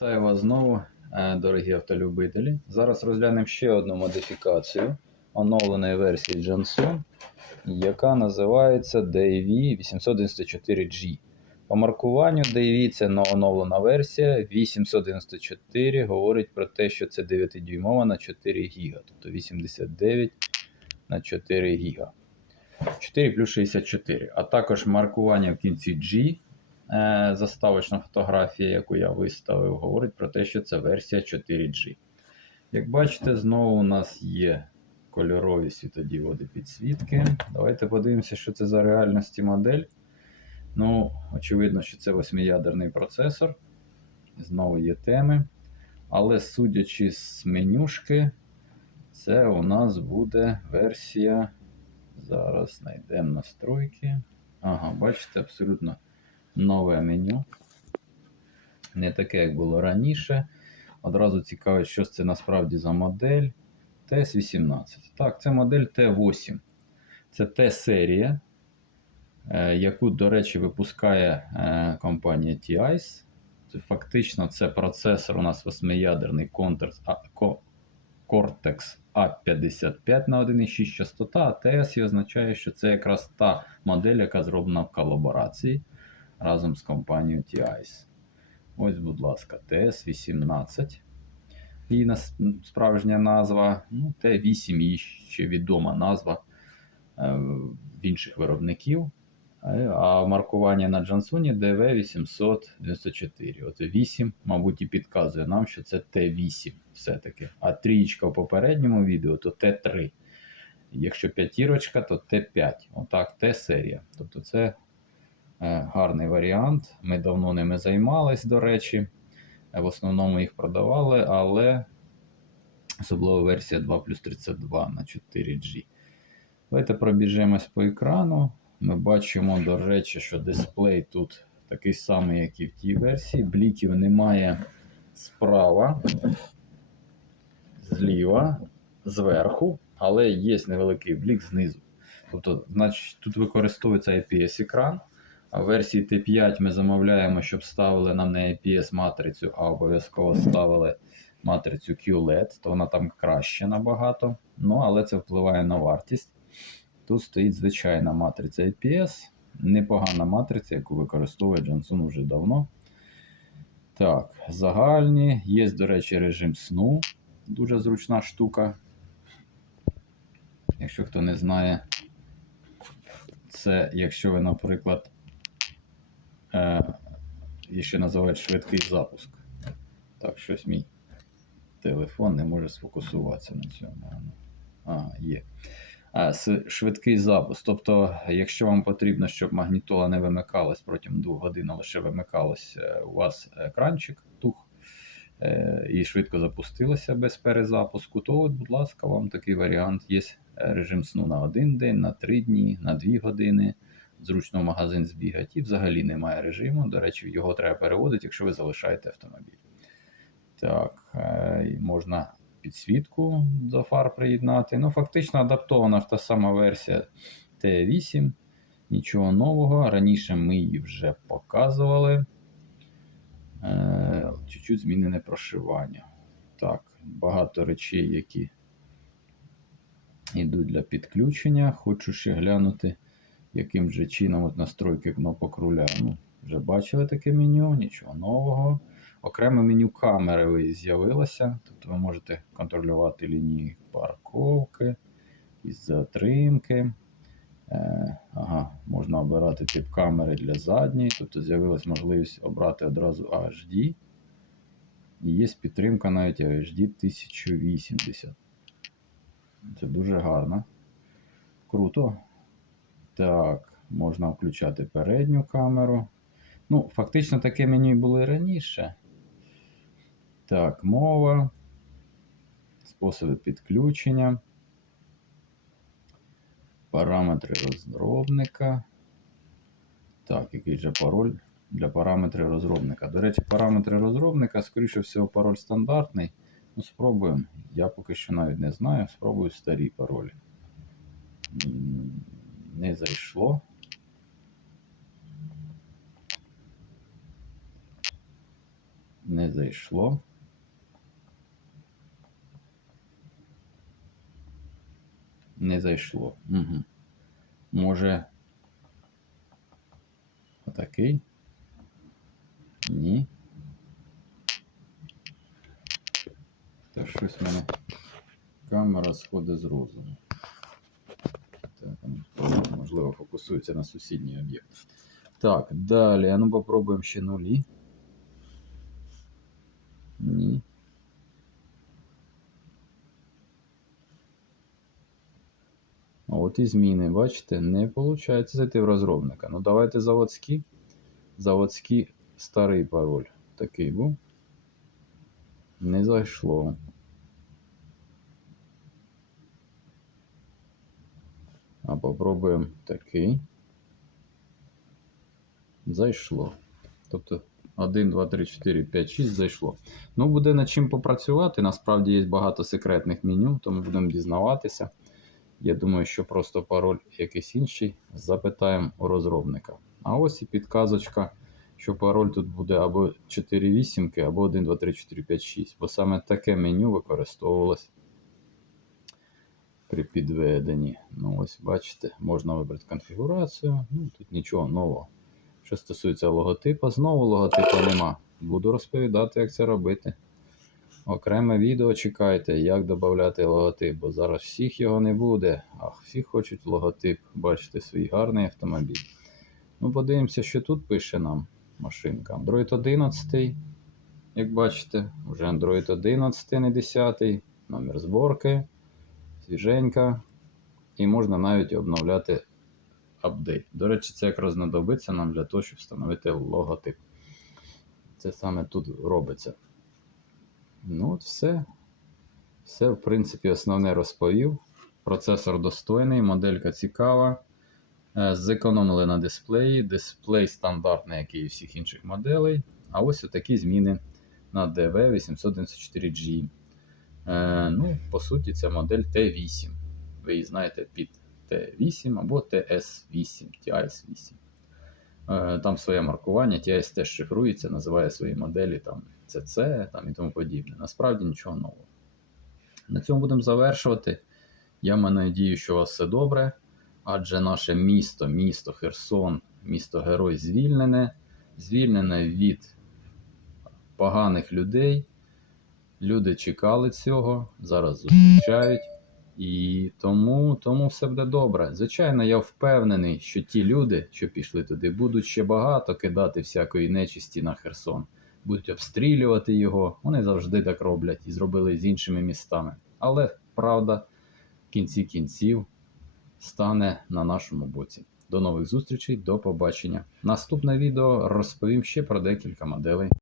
Вітаю вас знову, е, дорогі автолюбителі. Зараз розглянемо ще одну модифікацію оновленої версії Jansun, яка називається DAV 894G. По маркуванню DAV це оновлена версія. 894 говорить про те, що це 9-дюймова на 4 ГБ, тобто 89 на 4 ГБ. 4 плюс 64. А також маркування в кінці G заставочна фотографія, яку я виставив, говорить про те, що це версія 4G. Як бачите, знову у нас є кольорові світодіоди підсвітки. Давайте подивимося, що це за реальності модель. Ну, очевидно, що це восьмиядерний процесор. Знову є теми. Але судячи з менюшки, це у нас буде версія. Зараз знайдемо настройки. Ага, бачите, абсолютно нове меню. Не таке, як було раніше. Одразу цікаво, що це насправді за модель TS18. Так, це модель T8. Це T-серія, е, яку, до речі, випускає е, компанія. Це Фактично, це процесор у нас восьмиядерний Cortex, Cortex A55 на 1,6 частота, а TS означає, що це якраз та модель, яка зроблена в колаборації разом з компанією TIS. Ось, будь ласка, TS18. Її справжня назва. Ну, Т8 її ще відома назва е, в інших виробників. Е, А маркування на Джансоні DV894. От 8, мабуть, і підказує нам, що це Т8 все-таки. А трієчка в попередньому відео то Т3. Якщо п'ятірочка, то Т5. Отак, Т-серія. Тобто це гарний варіант. Ми давно ними займались, до речі. Е, В основному їх продавали, але особливо версія 2 плюс 32 на 4G. Давайте пробіжимось по екрану. Ми бачимо, до речі, що дисплей тут такий самий, як і в тій версії. Бліків немає справа, зліва, зверху, але є невеликий блік знизу. Тобто, значить, тут використовується IPS-екран. А версії T5 ми замовляємо, щоб ставили нам не IPS-матрицю, а обов'язково ставили матрицю QLED, то вона там краще набагато. Ну, але це впливає на вартість. Тут стоїть звичайна матриця IPS, непогана матриця, яку використовує Johnson вже давно. Так, загальні. Є, до речі, режим сну. Дуже зручна штука. Якщо хто не знає, це якщо ви, наприклад, е, її ще називають швидкий запуск. Так, щось мій телефон не може сфокусуватися на цьому. А, є. А, швидкий запуск. Тобто, якщо вам потрібно, щоб магнітола не вимикалась протягом 2 годин, лише вимикалось е, у вас екранчик, тух, е, і швидко запустилося без перезапуску, то, от, будь ласка, вам такий варіант є е, режим сну на один день, на 3 дні, на 2 години. Зручно в магазин збігати і взагалі немає режиму. До речі, його треба переводити, якщо ви залишаєте автомобіль. Так, е, можна підсвітку до фар приєднати. Ну, фактично адаптована ж та сама версія Т8. Нічого нового. Раніше ми її вже показували. Е, Чуть-чуть змінене прошивання. Так, багато речей, які йдуть для підключення. Хочу ще глянути, яким же чином от настройки кнопок руля. Ну, вже бачили таке меню, нічого нового. Окреме меню камери з'явилося, тобто ви можете контролювати лінії парковки, якісь затримки. Е, ага, можна обирати тип камери для задньої, тобто з'явилась можливість обрати одразу HD. І є підтримка навіть HD 1080. Це дуже гарно. Круто. Так, можна включати передню камеру. Ну, фактично таке меню було і раніше. Так, мова. Способи підключення. Параметри розробника. Так, який же пароль для параметрів розробника. До речі, параметри розробника, скоріше всього, пароль стандартний. Ну, спробуємо. Я поки що навіть не знаю. Спробую старі паролі. Не зайшло. Не зайшло. Не зайшло. Угу. Може. Отакий? Ні. Та щось в мене камера сходить з розуму. Можливо, фокусується на сусідній об'єкт. Так, далі. А ну попробуємо ще нулі. Ні. От і зміни, бачите, не виходить зайти в розробника. Ну давайте заводські. Заводський старий пароль. Такий був. Не зайшло. А попробуємо такий. Зайшло. Тобто 1, 2, 3, 4, 5, 6 зайшло. Ну, буде над чим попрацювати. Насправді є багато секретних меню, тому будемо дізнаватися. Я думаю, що просто пароль якийсь інший запитаємо у розробника. А ось і підказочка, що пароль тут буде або 4 вісімки, або 1, 2, 3, 4, 5, 6. Бо саме таке меню використовувалось при підведенні. Ну, ось бачите, можна вибрати конфігурацію. Ну, тут нічого нового. Що стосується логотипа, знову логотипа нема. Буду розповідати, як це робити. Окреме відео чекайте, як додати логотип, бо зараз всіх його не буде. Ах, всі хочуть логотип, бачите, свій гарний автомобіль. Ну, подивимося, що тут пише нам машинка. Android 11, як бачите, вже Android 11, не 10, номер зборки, свіженька. І можна навіть обновляти апдейт. До речі, це якраз знадобиться нам для того, щоб встановити логотип. Це саме тут робиться. Ну, от все. Все, в принципі, основне розповів. Процесор достойний, моделька цікава. Е, Зекономили на дисплеї. Дисплей стандартний, як і всіх інших моделей. А ось такі зміни на DV894G. Е, ну, по суті, це модель T8. Ви її знаєте під T8 або TS8, TIS8. Е, Там своє маркування, TIS теж шифрується, називає свої моделі там CC там, і тому подібне. Насправді нічого нового. На цьому будемо завершувати. Я маю надію, що у вас все добре. Адже наше місто, місто Херсон, місто Герой звільнене, звільнене від поганих людей. Люди чекали цього, зараз зустрічають. І тому, тому все буде добре. Звичайно, я впевнений, що ті люди, що пішли туди, будуть ще багато кидати всякої нечисті на Херсон, будуть обстрілювати його. Вони завжди так роблять і зробили з іншими містами. Але правда, в кінці кінців стане на нашому боці. До нових зустрічей, до побачення. Наступне відео розповім ще про декілька моделей.